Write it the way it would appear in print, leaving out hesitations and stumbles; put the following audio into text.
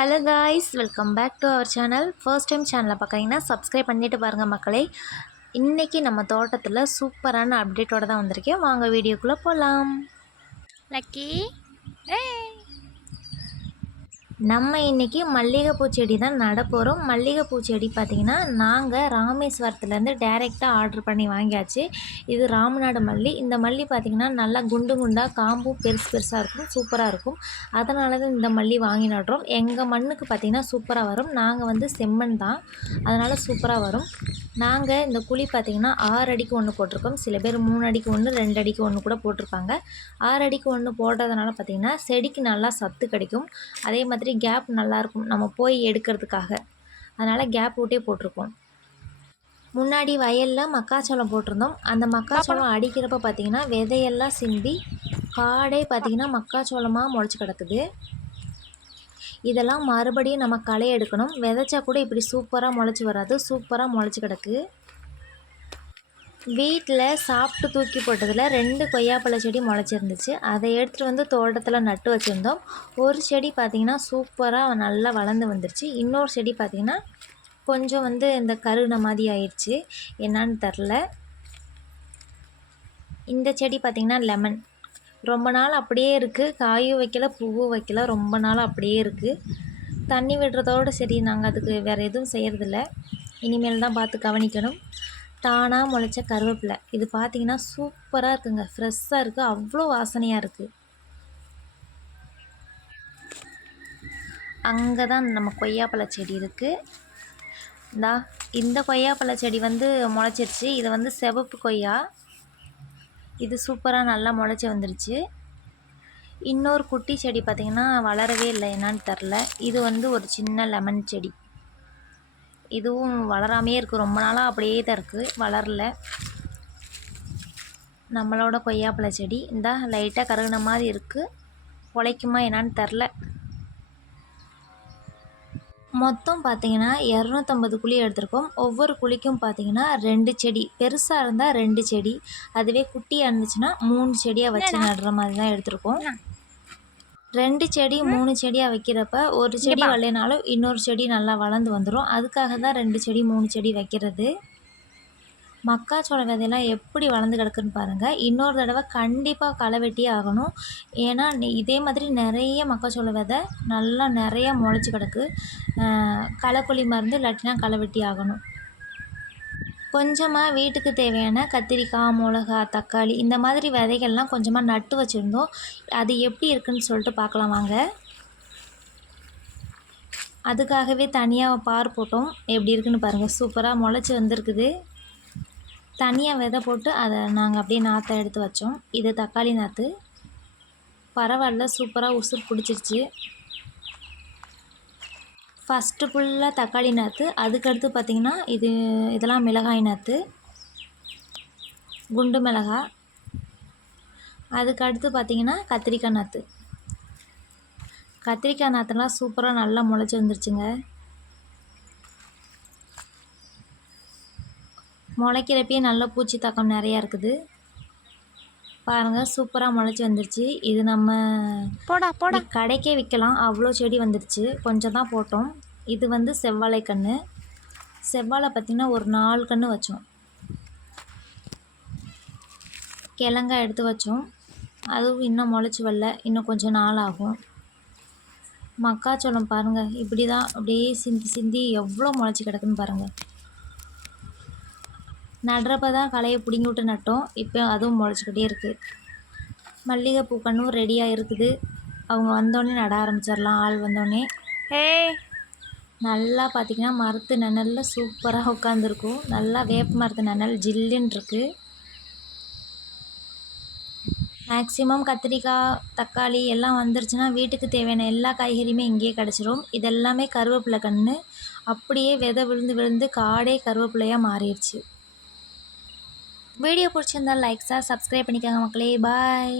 Hello guys, welcome back to our channel. First time சேனலை பார்க்குறீங்கன்னா subscribe பண்ணிவிட்டு பாருங்கள் மக்களே. இன்றைக்கி நம்ம தோட்டத்தில் சூப்பரான அப்டேட்டோடு தான் வந்திருக்கேன். வாங்க வீடியோக்குள்ளே போகலாம். லக்கி நம்ம இன்றைக்கி மல்லிகைப்பூ செடி தான் நட போகிறோம். மல்லிகைப்பூ செடி பார்த்திங்கன்னா நாங்கள் ராமேஸ்வரத்துலேருந்து டைரெக்டாக ஆர்டர் பண்ணி வாங்கியாச்சு. இது ராமநாடு மல்லி. இந்த மல்லி பார்த்திங்கன்னா நல்லா குண்டு குண்டாக காம்பும் பெருசாக இருக்கும், சூப்பராக இருக்கும். அதனால தான் இந்த மல்லி வாங்கி நடுறோம். எங்கள் மண்ணுக்கு பார்த்திங்கன்னா சூப்பராக வரும். நாங்கள் செம்மண் தான், அதனால் சூப்பராக வரும். நாங்கள் இந்த குழி பார்த்திங்கன்னா 6 அடிக்கு 1 போட்டிருக்கோம். சில பேர் 3 அடிக்கு 1, 2 அடிக்கு 1 கூட போட்டிருப்பாங்க. 6 அடிக்கு 1 போடுறதுனால பார்த்திங்கன்னா செடிக்கு நல்லா சத்து கிடைக்கும். அதே மாதிரி கேப் நல்லாயிருக்கும் நம்ம போய் எடுக்கிறதுக்காக. அதனால் கேப் விட்டே போட்டிருக்கோம். முன்னாடி வயலில் மக்காச்சோளம் போட்டிருந்தோம். அந்த மக்காச்சோளம் அடிக்கிறப்ப பார்த்திங்கன்னா விதையெல்லாம் சிந்தி காடே பார்த்திங்கன்னா மக்காச்சோளமாக முளைச்சி கிடக்குது. இதெல்லாம் மறுபடியும் நம்ம களை எடுக்கணும். விதைச்சா கூட இப்படி சூப்பராக முளைச்சி வராது, சூப்பராக முளைச்சி கிடக்கு. வீட்டில் சாப்பிட்டு தூக்கி போட்டதில் 2 கொய்யாப்பழ செடி முளைச்சிருந்துச்சு. அதை எடுத்துகிட்டு தோட்டத்தில் நட்டு வச்சுருந்தோம். ஒரு செடி பார்த்திங்கன்னா சூப்பராக நல்லா வளர்ந்து வந்துருச்சு. இன்னொரு செடி பார்த்திங்கன்னா கொஞ்சம் இந்த கருகின மாதிரி ஆயிடுச்சு, என்னான்னு தெரில. இந்த செடி பார்த்திங்கன்னா லெமன். ரொம்ப நாள் அப்படியே இருக்குது, காயும் வைக்கல பூவும் வைக்கல, ரொம்ப நாள் அப்படியே இருக்குது. தண்ணி விடுறதோடு சரி, நாங்கள் அதுக்கு வேறு எதுவும் செய்கிறதில்ல. இனிமேல் தான் பார்த்து கவனிக்கணும். தானாக முளைச்ச கருவேப்பிலை இது பார்த்திங்கன்னா சூப்பராக இருக்குங்க, ஃப்ரெஷ்ஷாக இருக்குது, அவ்வளோ வாசனையாக இருக்குது. அங்கே தான் நம்ம கொய்யாப்பழ செடி இருக்குது. இந்த கொய்யாப்பழ செடி முளைச்சிருச்சு. இது சிவப்பு கொய்யா. இது சூப்பராக நல்லா முளைச்சி வந்துருச்சு. இன்னொரு குட்டி செடி பார்த்திங்கன்னா வளரவே இல்லை, என்னான்னு தெரில. இது ஒரு சின்ன லெமன் செடி. இதுவும் வளராமையே இருக்குது, ரொம்ப நாளாக அப்படியே தான் இருக்குது, வளரல. நம்மளோட கொய்யாப்பழ செடி லைட்டாக கருகின மாதிரி இருக்குது, உழைக்குமா என்னான்னு தெரில. மொத்தம் பார்த்திங்கன்னா 250 குழி எடுத்திருக்கோம். ஒவ்வொரு குழிக்கும் பார்த்திங்கன்னா 2 செடி, பெருசாக இருந்தால் 2 செடி, அதுவே குட்டியாக இருந்துச்சுன்னா 3 செடியாக வச்சு நடுற மாதிரி தான் எடுத்திருக்கோம். 2 செடி 3 செடியாக வைக்கிறப்ப ஒரு செடி வரலைனாலும் இன்னொரு செடி நல்லா வளர்ந்து வந்துடும். அதுக்காக தான் 2 செடி 3 செடி வைக்கிறது. மக்காச்சோள விதையெல்லாம் எப்படி வளர்ந்து கிடக்குன்னு பாருங்கள். இன்னொரு தடவை கண்டிப்பாக களை வெட்டியே ஆகணும். ஏன்னா இதே மாதிரி நிறைய மக்காச்சோள விதை நல்லா நிறையா முளைச்சி கிடக்கு. களைக்கொல்லி மருந்து இல்லாட்டினா களை வெட்டி ஆகணும். கொஞ்சமாக வீட்டுக்கு தேவையான கத்திரிக்காய், மிளகா, தக்காளி இந்த மாதிரி விதைகள்லாம் கொஞ்சமாக நட்டு வச்சுருந்தோம். அது எப்படி இருக்குன்னு சொல்லிட்டு பார்க்கலாம் வாங்க. அதுக்காகவே தனியாக பார் போட்டோம். எப்படி இருக்குன்னு பாருங்கள், சூப்பராக முளைச்சி வந்திருக்குது. தனியாக விதை போட்டு அதை நாங்கள் அப்படியே நாற்றை எடுத்து வச்சோம். இது தக்காளி நாற்று. பரவாயில்ல, சூப்பராக உசுர் பிடிச்சிருச்சு. ஃபஸ்ட்டு ஃபுல்லாக தக்காளி நாற்று. அதுக்கடுத்து பார்த்திங்கன்னா இதெல்லாம் மிளகாய் நாற்று, குண்டு மிளகாய். அதுக்கடுத்து பார்த்திங்கன்னா கத்திரிக்காய் நாற்று. கத்திரிக்காய் நாற்றுலாம் சூப்பராக நல்லா முளைச்சி வந்துருச்சுங்க. முளைக்கிறப்பயே நல்ல பூச்சி தாக்கம் நிறையா இருக்குது பாருங்கள், சூப்பராக முளைச்சி வந்துருச்சு. இது நம்ம கடைக்கே விற்கலாம், அவ்வளோ செடி வந்துருச்சு. கொஞ்சம் தான் போட்டோம். இது செவ்வாழை கன்று. செவ்வாழை பார்த்திங்கன்னா ஒரு 4 கன்று வச்சோம். கிழங்காய் எடுத்து வச்சோம். அதுவும் இன்னும் முளைச்சி வரல, இன்னும் கொஞ்சம் நாள் ஆகும். மக்காச்சோளம் பாருங்கள், இப்படி தான் அப்படியே சிந்தி சிந்தி எவ்வளோ முளைச்சி கிடக்குன்னு பாருங்கள். நடுறப்ப தான் களையை பிடுங்கி விட்டு நட்டோம். இப்போ அதுவும் முளைச்சிக்கிட்டே இருக்குது. மல்லிகைப்பூ கன்றும் ரெடியாக இருக்குது. அவங்க வந்தோடனே நட ஆரம்பிச்சிடலாம், ஆள் வந்தோடனே. நல்லா பார்த்திங்கன்னா மரத்து நிழலில் சூப்பராக உட்காந்துருக்கும். நல்லா வேப்ப மரத்து நிழல் ஜில்லுன்னு இருக்குது. மேக்ஸிமம் கத்திரிக்காய், தக்காளி எல்லாம் வந்துருச்சுன்னா வீட்டுக்கு தேவையான எல்லா காய்கறியுமே இங்கேயே கிடச்சிரும். இதெல்லாமே கருவேப்பிலை கன்று. அப்படியே விதை விழுந்து விழுந்து காடே கருவேப்பிலையாக மாறிடுச்சு. வீடியோ பிடிச்சிருந்தால் லைக்ஸாக சப்ஸ்கிரைப் பண்ணிக்கோங்க மக்களே. பாய்.